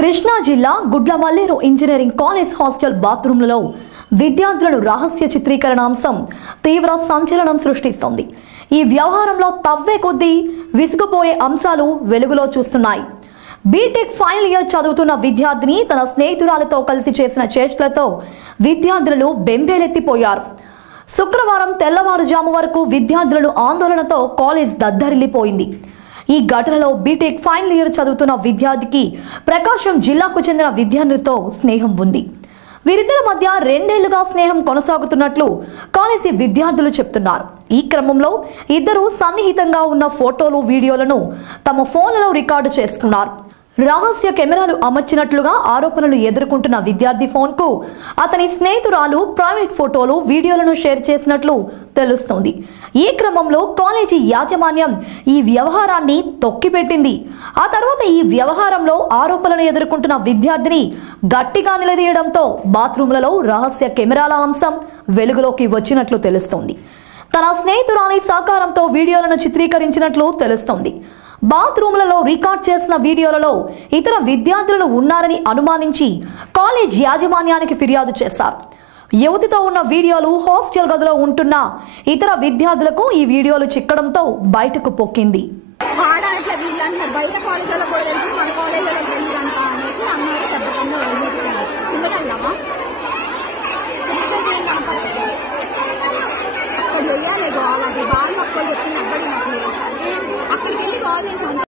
కృష్ణా జిల్లా గుడ్లమల్లేరు engineering college hostel బాత్రూంలలో విద్యార్థులను రహస్య చిత్రీకరణ అంశం తీవ్ర సంచలనం సృష్టిస్తోంది. ఈ వ్యవహారంలో తవ్వే కొద్దీ విసుగుపోయే అంశాలు వెలుగులో చూస్తున్నాయి. బీటెక్ ఫైనల్ ఇయర్ చదువుతున్న విద్యార్థిని తన స్నేహితురాలతో కలిసి చేసిన చేష్టలతో విద్యార్థులు బెంబేలెత్తిపోయారు. శుక్రవారం తెల్లవారుజాము వరకు విద్యార్థులను ఆందోళనతో కాలేజ్ దద్దరిల్లిపోయింది. ఈ ఘటనలో బీటెక్ ఫైనల్ ఇయర్ చదువుతున్న విద్యార్థికి ప్రకాశం జిల్లాకు చెందిన విద్యార్థితో స్నేహం ఉంది. వీరిద్దరి మధ్య 2 ఏళ్లుగా స్నేహం కొనసాగుతున్నట్లు కాలేజీ విద్యార్థులు చెప్తున్నారు. ఈ క్రమంలో ఇద్దరు సన్నిహితంగా ఉన్న ఫోటోలు, వీడియోలను తమ ఫోన్లలో రికార్డు చేసుకున్నారు. రహస్య కెమెరాలు అమర్చినట్లుగా ఆరోపణలు ఎదుర్కొంటున్న విద్యార్థి ఫోన్కు అతని స్నేహితురాలు ప్రైవేట్ ఫోటోలు, వీడియోలను షేర్ చేసినట్లు తెలుస్తోంది. ఈ క్రమంలో కాలేజీ యాజమాన్యం ఈ వ్యవహారాన్ని తొక్కిపెట్టింది. ఆ తర్వాత ఈ వ్యవహారంలో ఆరోపణలను ఎదుర్కొంటున్న విద్యార్థిని గట్టిగా నిలదీయడంతో బాత్రూంలలో రహస్య కెమెరాల అంశం వెలుగులోకి వచ్చినట్లు తెలుస్తోంది. తన స్నేహితురాలి సహకారంతో వీడియోలను చిత్రీకరించినట్లు తెలుస్తోంది. బాత్రూంలలో రికార్డ్ చేసిన వీడియోలలో ఇతర విద్యార్థులు ఉన్నారని అనుమానించి కాలేజ్ యాజమాన్యానికి ఫిర్యాదు చేశారు. యువతితో ఉన్న వీడియోలు హాస్టల్ గదిలో ఉంటున్న ఇతర విద్యార్థులకు ఈ వీడియోలు చిక్కడంతో బయటకు పొక్కింది. బయట కాలేజీలో కూడా తెలిసి మన కాలేజీలో వెళ్ళిరంట అనేసి అన్నారు.